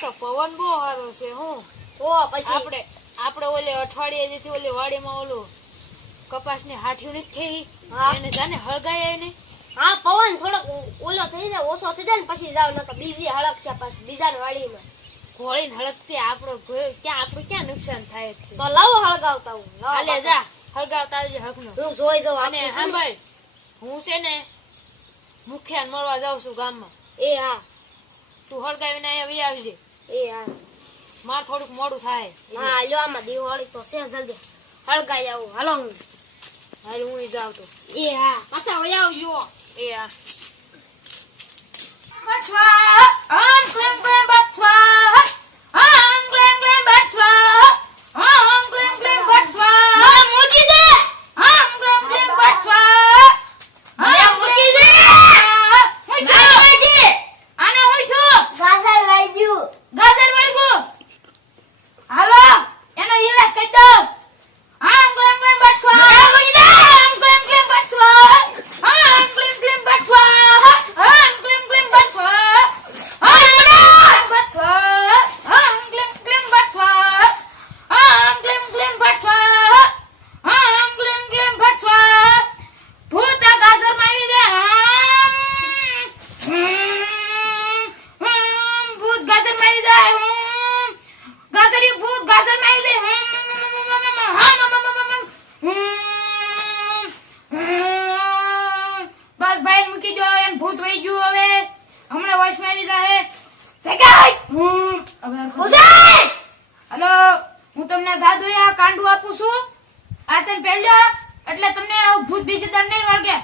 તો પવન બહુ સારો છે હું ઓ પછી આપણે ઓલે અઠવાડિયે જેથી ઓલી વાડીમાં ઓલું કપાસની હાઠીઓ નથી થઈ એને જાને હળગાય ને હા પવન થોડોક ઓલો થઈ જાય ઓછો થઈ જાય ને પછી જાવ નકર બીજી હળક છે પાછી બીજાની વાડીમાં ઘોળીને હળગતી આપણું ક્યાં નુકસાન થાય છે તો લાવો હળગાવતા હું હાલે જા હળગાવતા આવજે હકનો હું જોઈ જાઉં અને સાંભળ હું છે ને મુખિયાને મળવા જાઉં છું ગામમાં એ હા તું હળગાવીને અહીંયા આવજે એ હા માર થોડુંક મોડું થાય હા લ્યો આમાં દિવાળી તો છે જલ્દી હળગાઈ આવું હાલો હું જાઉં તો એ હા પાછા વયા આવજો એ હા બચવા આમ ક્લેમ ક્લેમ બચવા આમ ક્લેમ ક્લેમ બચવા આમ ક્લેમ ક્લેમ બચવા ના મૂકી દે આમ ક્લેમ ક્લેમ બચવા આમ મૂકી દે હું જાઉં આને હું છું ગાજર વાગ્યું ગાજર વાગ્યું હાલો એનો ઈલાજ કરી દો આમ ક્લેમ ક્લેમ બચવા મૂકી દે આમ ક્લેમ ક્લેમ બચવા આમ ક્લેમ ક્લેમ બચવા આમ ક્લેમ ક્લેમ બચવા આમ ક્લેમ ક્લેમ બચવા આમ ક્લેમ ક્લેમ બચવા આમ ક્લેમ ક્લેમ બચવા ભૂત ગાજર માં આવી જાય ભૂત ગાજર માં આવી જાય ગાજરી ભૂત ગાજર માં આવી જાય બસ ભાઈ મૂકી દો એમ ભૂત વહી ગયું હવે હમણાં વોશમાં આવી જાય જગાઈ હેલો હું તમને જાદુયા કાંડું આપું છું આ તને પહેલા એટલે તમને ભૂત બીજી તર નહીં વળગે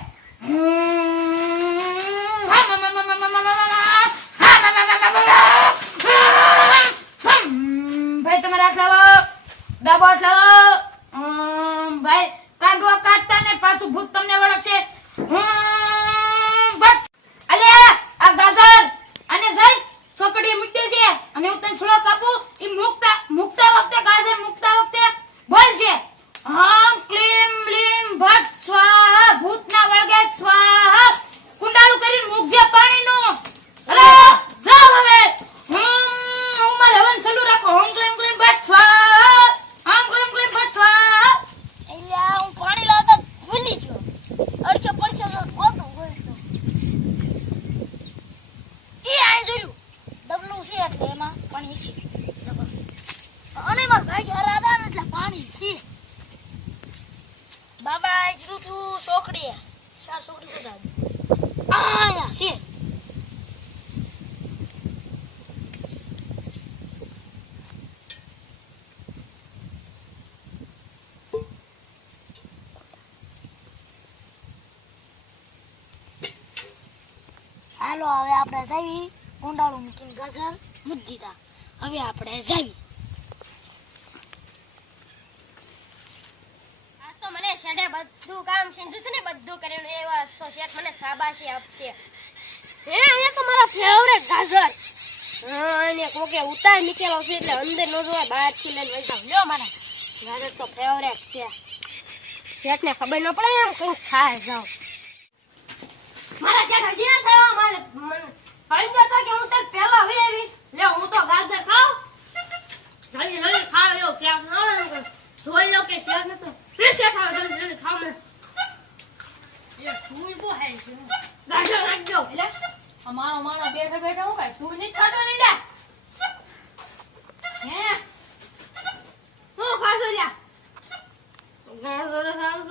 ભાઈ તમે રાત લાવો ડાબો હાથ લાવો ભાઈ કાંડું કાઢતા ને પાછું ભૂત તમને વળગશે અલ્યા આ ગાજર અને જઈ છોકડી મૂકી છે અને હું તને છોડો કાપું ઈ મુકતા વખતે ગાજર મુકતા વખતે બોલ છે હમ ક્લીમ બ્લીમ ભટ સ્વાહા ભૂતના વળગે સ્વાહા કુંડાળું કરીને મૂકજે પાણીનું અલે જાવ હવે ઉમર હવન ચાલુ રાખો હમ ક્લીમ ક્લીમ ભટ સ્વાહા હમ ક્લીમ ક્લીમ ભટ સ્વાહા એલા હું પાણી લાવતા ભૂલી ગયો અડચો પડચો ગોતું ગોતું એ આ જોયું ડબલું છે એટલે એમાં પાણી છે અને માં ભાઈ ઘરા હતા ને એટલે પાણી છે બાબા કીધું તું છોકરી શા છોકરી કોતા આયા છે હાલો હવે આપણે જાવી ઊંડાળું મૂકીને ગાજર મૂકી દીધા હવે આપણે જાવી આ તો મને શેઠે બધું કામ સિંધુ છે ને બધું કર્યું એવા તો શેઠ મને શાબાશી આપશે હે અહીંયા તો મારા ફેવરેટ ગાજર હા અને કોકે ઉતાર નીકળ્યો છે એટલે અંદર નો જોવા બહાર થી લઈને વઈ જાવ લ્યો મારા ગાજર તો ફેવરેટ છે શેઠને ખબર ન પડે એમ કંઈક ખાય જાવ મારા શેઠ હજી ન થયો મારે હળી જતા કે હું તને પહેલા હવે આવી લે હું તો ગાજર ખાવ જલ્દી ખાવ લ્યો ક્યાં ના જોઈ લો કે શેઠ નતો શેઠ આવ જલ્દી ખાવ ને એ તું બો હે ગાજર રાખજો એટલે અમારો માણસ બેઠા હું કાઈ તું નહીં ખાતો નહીં લે હે હું ખાજો લ્યા ગાજર ખાવ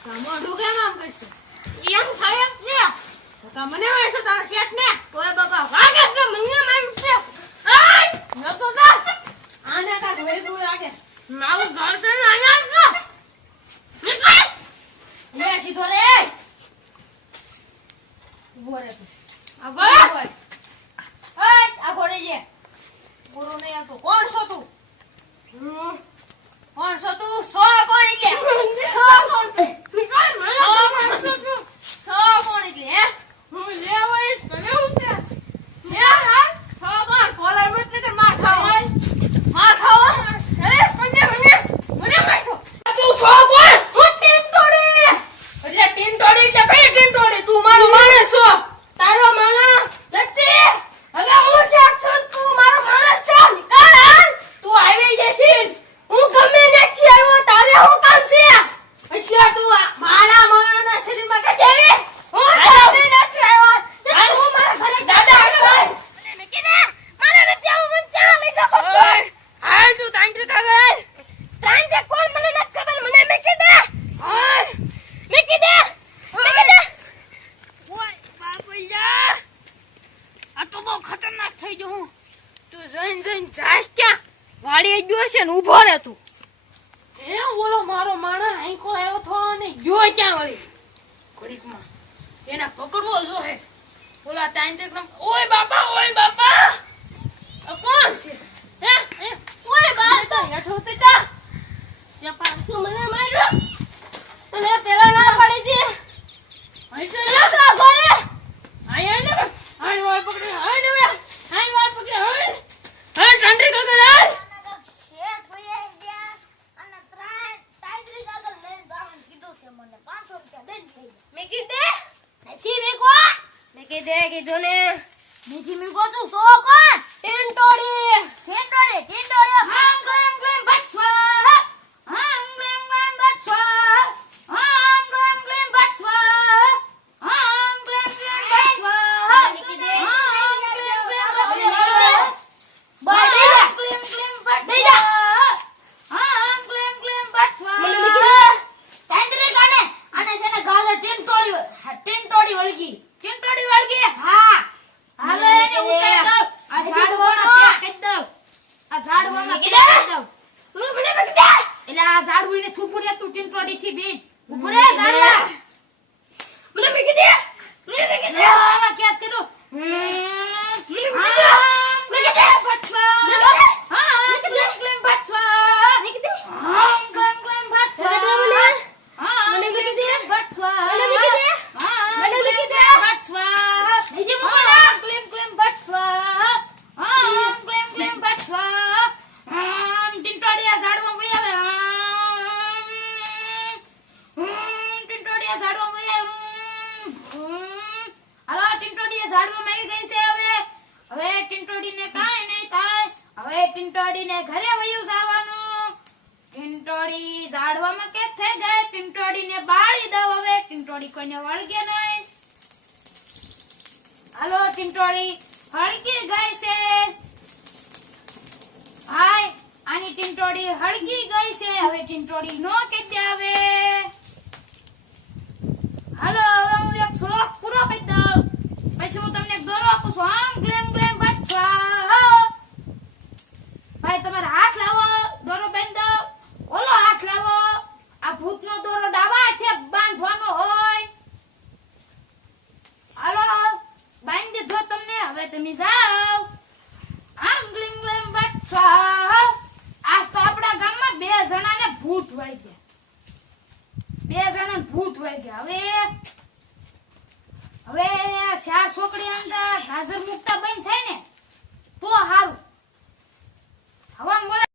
સામો કેમ આમ કરશે એમ થાય છે તો મને મારશો તારા શેઠ ને ઓય બાબા વાગે ને મને મારું છે આય નતો કા આને કા ઘરે તું લાગે મારું ઘર છે ને અહીંયા છે નિકળ લે સીધો રે ઉભો રે તું આ ગોળા ઓય આ ઘોડે જે પૂરો નહીં આવતો કોણ છો તું કોણ છો તું સો કોણ એટલે સો કોણ છે નિકળ મને સો કોણ એટલે હે હું લેવાય તને હું છે હે હા સો કોણ કોલર મત ને માર ખાવા માર ખાવા અરે મને મારતો તું સો કોણ હું ટીન તોડી એટલે ટીન તોડી એટલે ભાઈ ટીન તોડી તું મારો માણસ છો તારો માણા જતી હવે હું જાક છું તું વાડીએ ગયો છે ને ઊભો રહે તું. એ ઓલો મારો માણસ આંકો આવ્યો થો ને ગયો ક્યાં વળી ઘડીકમાં એને પકડવો જો હે ઓલા ટાઈમ ઓય બાપા આ કોણ છે હે ઓય બાર તો હેઠો ઉતરતા ત્યાં પાછું મને માર્યો. તને પેલા ના પાડી દે. હઈસે તો ઘરે આય ને આય વાળ પકડે આય ને આય વાળ પકડે આય ઠંડી કગર આય શેઠ ભઈ ગયા અને તાઈત્રી કાગળ લઈને જવાનું કીધું છે મને 500 રૂપિયા દઈને થઈ ગયા. મેં કીધે નથી મેકો. મેં કીધું ને બીજી મીકો તું સો કોણ ટેન્ટોડી હામ ગમ ગમ બચ્ચા હામ ગમ ગમ બચ્ચા હામ ગમ ગમ બચ્ચા હામ ગમ ગમ બચ્ચા હામ ગમ ગમ બચ્ચા બાડી ગમ ગમ બચ્ચા હામ ગમ ગમ બચ્ચા કાંદરે ગાને આને છે ને ગાલે ટીંટોડી વળગી હા હાલે એને ઉતાર દો આ ઝાડવાના પેક કરી દો આ ઝાડવાના પેક કરી દો એટલે આ ઝાડવું ને થૂપું રે તું ટીંટોડી થી બેન ઉભો રે ઝાડવા મને મેં કીધે આમાં ક્યાં કર્યું ટીંટોડીને ઘરે વયું જવાનું. ટીંટોડી ઝાડવામાં કે થઈ ગઈ. ટીંટોડીને બાળી દઉં હવે. ટીંટોડી કોઈને વળગે નહીં. હાલો ટીંટોડી હળગી ગઈ છે. હાય આની ટીંટોડી હળગી ગઈ છે. હવે ટીંટોડી નો કે આવે. હાલો હવે હું એક શ્લોક પૂરો કરી દઉં પછી હું તમને એક દોરો આપું છું. આમ ગ્લેમ ગ્લેમ બચ્ચા ભાઈ તમારે હાથ લાવો દોરો બાંધ દો. ઓલો હાથ લાવો. આ ભૂતનો દોરો ડાબા હાથે બાંધવાનો હોય. હાલો બાંધી દીધો તમને. હવે તમે જાઓ. આમ ગ્લીમ ગ્લીમ બચ્ચા. આજ તો આપણા ગામમાં 2 જણાને ભૂત વળી ગયા. 2 જણાને ભૂત વળી ગયા. હવે 4 છોકરી અંદર ગાજર મુકતા બંધ થાય ને તો હારું. હવા